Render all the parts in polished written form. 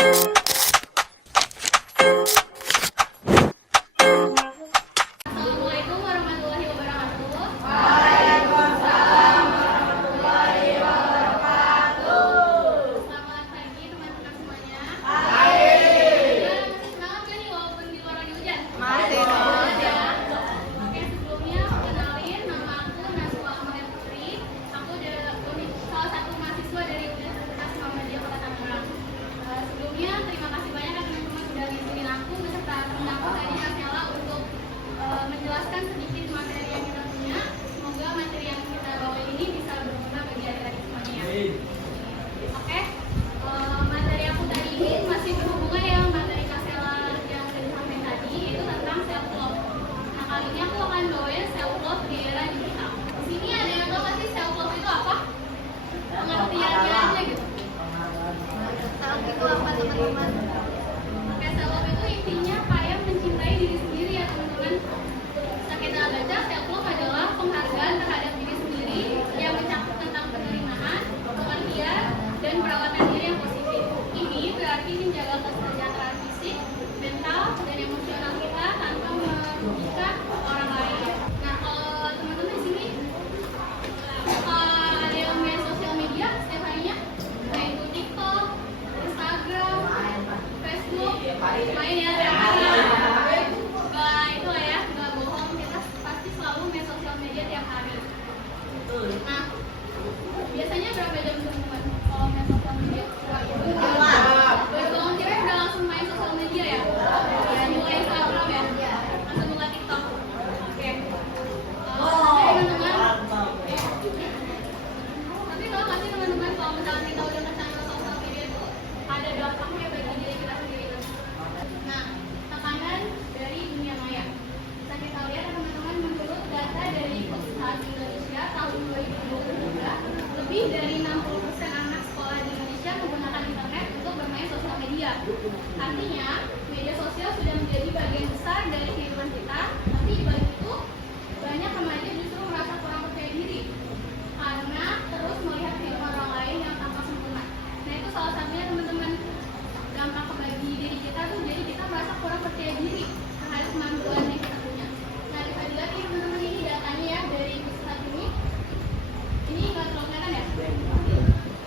Assalamualaikum warahmatullahi wabarakatuh. Waalaikumsalam warahmatullahi wabarakatuh. Selamat pagi teman-teman semuanya. Pagi. Masih semangat kan nih walaupun di luar lagi hujan? Masih Semangat ya. Oke, sebelumnya kenalin, nama aku Naswa Amalia Putri. Aku adalah salah satu mahasiswa dari Universitas Muhammadiyah Kota Tangerang. Sebelumnya terima kasih banyak ya teman-teman sudah ngizinin aku beserta teman aku tadi Kasela untuk menjelaskan sedikit materi yang kita punya. Semoga materi yang kita bawa ini bisa berguna bagi adik-adik semuanya. Oke, materi aku tadi ini masih berhubungan dengan materi Kasela yang sudah disampaikan tadi, yaitu tentang self love. Nah, kali ini aku akan bawain self love di era digital. Di sini ada yang tahu nggak sih self love itu apa? Pengertiannya aja gitu. Self itu apa teman-teman? Oke, self love itu intinya kayak mencintai diri sendiri ya teman-teman. Bisa kita baca, self love adalah penghargaan terhadap diri sendiri yang mencakup tentang penerimaan, pengertian, dan perawatan diri yang positif. Ini berarti menjaga kesejahteraan fisik, mental, dan emosional kita tanpa merugikan orang lain. Nah, kalau teman-teman di sini ada yang main sosial media setiap harinya, main TikTok, Instagram, Facebook, main ya setiap hari. Nggak itu lah ya, nggak bohong, kita pasti selalu main sosial media tiap hari. Nah, biasanya berapa jam teman-teman kalau main sosial media? Baru bangun tidur udah langsung main sosial media ya? Ya, mulai Instagram ya? Langsung buka TikTok. Oke. Teman-teman, tapi tahu nggak sih teman-teman kalau misalnya kita udah kecanduan sosial media itu ada dampaknya bagi diri kita sendiri. Nah, tekanan dari dunia maya. Bisa kita lihat ya, teman-teman, menurut data dari Pusat Indonesia tahun 2023, lebih dari 60% anak sekolah di Indonesia menggunakan internet untuk bermain sosial media. Artinya, media sosial sudah menjadi bagian besar dari kehidupan kita, tapi bagi itu banyak remaja justru merasa kurang percaya diri karena terus melihat kehidupan orang lain yang tampak sempurna. Nah, itu salah satunya teman-teman, dampak bagi diri kita tuh jadi kita merasa kurang percaya diri terhadap kemampuan yang kita punya. Nah, bisa dilihat nih teman-teman, ini datanya ya dari pusat ini nggak terlalu kelihatan ya,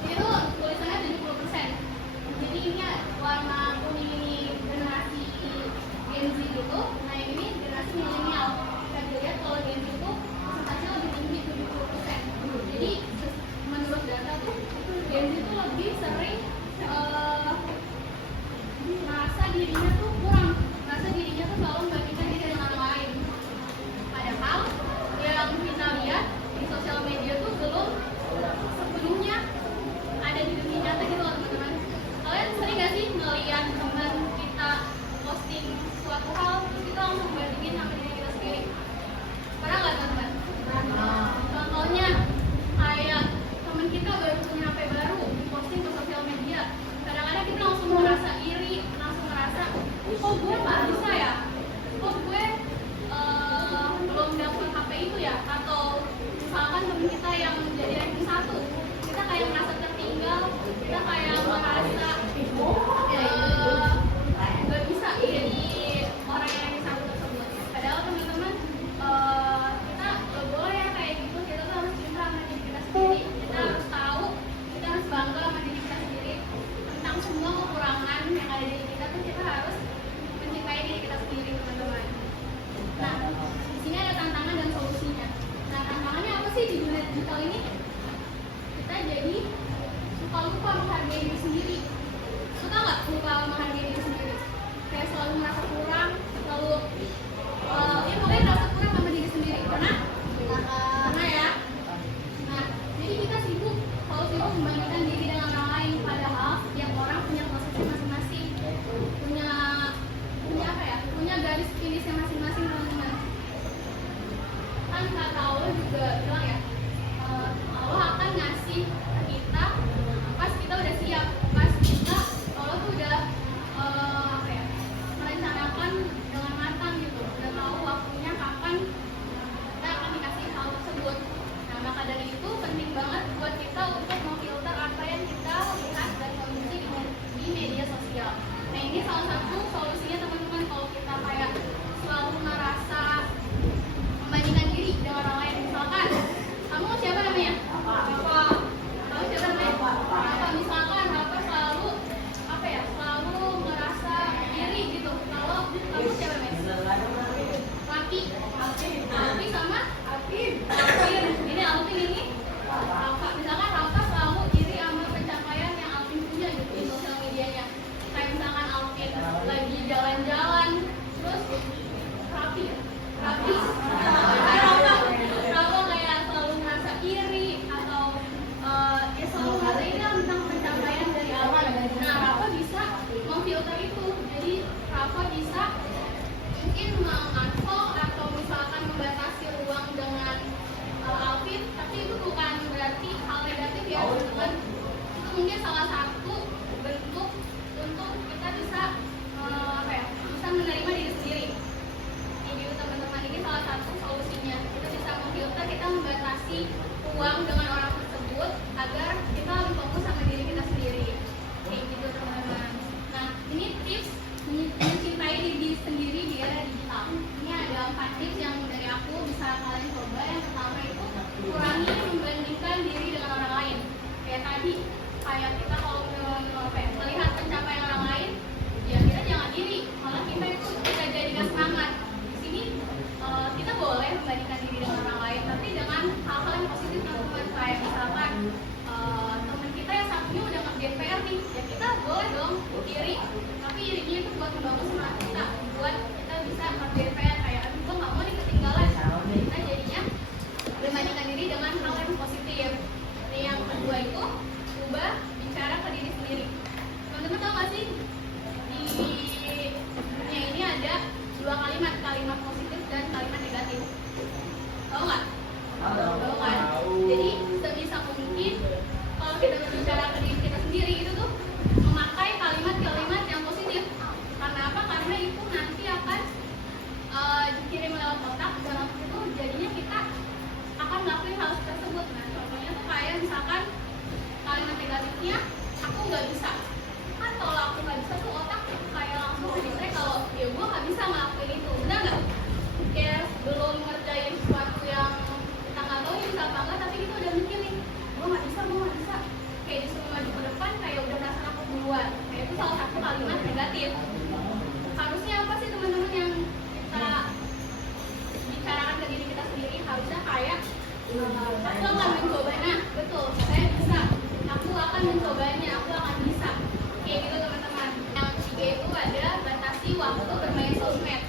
ini tuh tulisannya 70%. Jadi ini warna kuning ini generasi Gen Z gitu, nah yang ini generasi milenial. Bisa dilihat kalau Gen Z itu persentasenya lebih tinggi, 70%. Jadi menurut data tuh Gen Z itu lebih sering merasa dirinya tuh kurang, merasa dirinya tuh selalu membandingkan diri dengan orang lain. Padahal yang kita lihat di sosial media tuh belum sepenuhnya ada di dunia nyata gitu loh teman-teman. Kalian sering gak sih ngeliat teman kita posting suatu hal terus kita langsung bandingin sama diri kita sendiri? Pernah nggak teman-teman? Contohnya kayak teman kita baru punya HP baru posting ke sosial media, kadang-kadang kita langsung merasa iri, langsung merasa kok gue nggak bisa ya, kok gue belum dapet HP itu ya, atau misalkan teman kita yang jadi ranking 1, kita kayak merasa tertinggal, kita kayak merasa nggak bisa jadi orang yang ranking 1 tersebut. Padahal teman-teman, kita nggak boleh ya kayak gitu. Kita tuh harus cinta sama diri kita sendiri, kita harus tahu, kita harus bangga sama diri kita sendiri tentang semua kekurangan yang ada di diri kita tuh. Kita harus mencintai diri kita sendiri teman-teman. Nah, di sini ada tantangan dan solusinya. Nah, tantangannya apa sih di dunia digital ini? Kita jadi suka lupa menghargai diri sendiri. Suka nggak lupa menghargai diri sendiri? Kayak selalu merasa kurang, selalu ya pokoknya merasa kurang sama diri sendiri. Pernah? Pernah ya? Nah, jadi kita selalu sibuk membandingkan diri dengan orang lain. Padahal setiap orang punya prosesnya masing-masing, punya apa ya? Punya garis finishnya masing-masing teman-teman. Kan kata Allah juga bilang ya, Allah akan ngasih kita pas kita udah siap, pas kita Allah tuh udah apa ya, merencanakan dengan matang gitu, udah tahu waktunya kapan kita akan dikasih hal tersebut. negatif. Harusnya apa sih teman-teman yang kita bicarakan ke diri kita sendiri? Harusnya kayak aku akan mencobanya, betul, saya bisa. Aku akan mencobanya, aku akan bisa. Kayak gitu teman-teman. Yang ketiga itu ada batasi waktu bermain sosmed.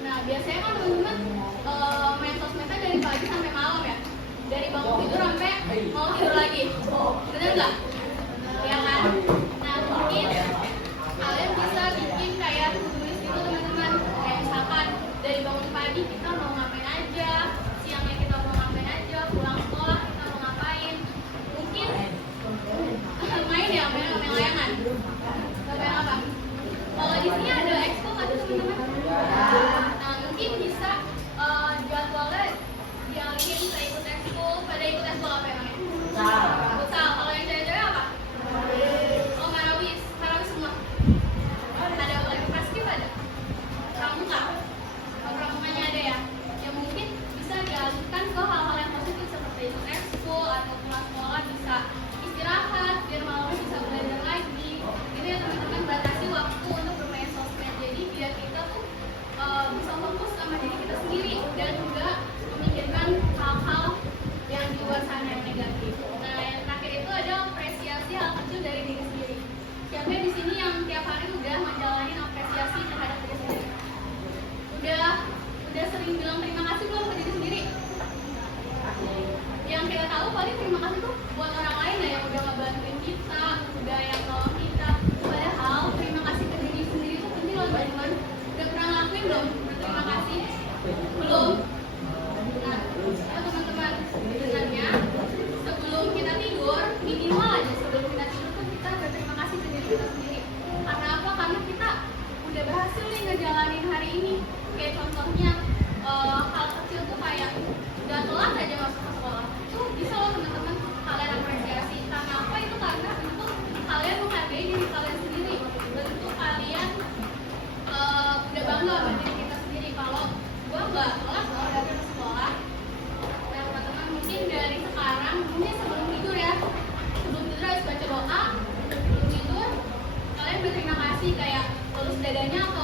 Nah biasanya kan teman-teman main sosmednya dari pagi sampai malam ya. Dari bangun tidur sampai mau tidur lagi. Bener nggak? Ya kan? Nah mungkin kalian bisa bikin kayak to-do list gitu teman-teman. Kayak misalkan dari bangun pagi kita mau ngapain aja, siangnya kita mau ngapain aja, pulang sekolah kita mau ngapain. Mungkin main ya, main layangan. Ngapain apa? Kalau di sini ada expo nggak tuh teman-teman? Nah mungkin bisa jadwalnya dialihin ke ikut expo. Pada ikut expo apa emangnya? Futsal. Kalau yang cewek-cewek apa? Oh marawis semua. Ada oleh basket ada. Pramuka. Oh, pramukanya ada ya. Ya mungkin bisa dialihkan ke hal-hal yang positif seperti ikut expo atau pulang sekolah bisa istirahat biar malamnya bisa belajar lagi. Gitu ya teman-teman, batasi waktu untuk bermain sosmed. Jadi biar kita tuh bisa fokus sama diri kita sendiri dan juga memikirkan hal-hal yang di luar sana yang negatif. Nah yang terakhir itu ada apresiasi hal kecil dari diri sendiri. Siapa di sini yang tiap hari udah menjalani apresiasi terhadap diri sendiri? Udah sering bilang terima kasih belum ke diri sendiri? Yang kita tahu paling terima kasih tuh buat orang lain ya, yang udah ngebantuin kita, udah yang nolong kita. Padahal terima kasih ke diri sendiri itu penting loh teman-teman. Udah pernah ngelakuin belum berterima kasih? Belum? Nah, teman-teman, sebenarnya sebelum kita tidur, minimal aja sebelum kita tidur tuh kita berterima kasih ke diri kita sendiri. Karena apa? Karena kita udah berhasil nih ngejalanin hari ini. Kayak contohnya hal kecil tuh kayak udah telat aja masuk ke sekolah. Tuh bisa loh teman-teman kalian apresiasi. Karena apa? Itu karena bentuk kalian menghargai diri kalian sendiri. Bentuk kalian udah bangga sama diri kita sendiri. Kalau gua nggak telat loh datang ke sekolah. Nah teman-teman mungkin dari sekarang, mungkin sebelum tidur ya, sebelum tidur harus baca doa. Sebelum tidur kalian berterima kasih kayak lulus dadanya atau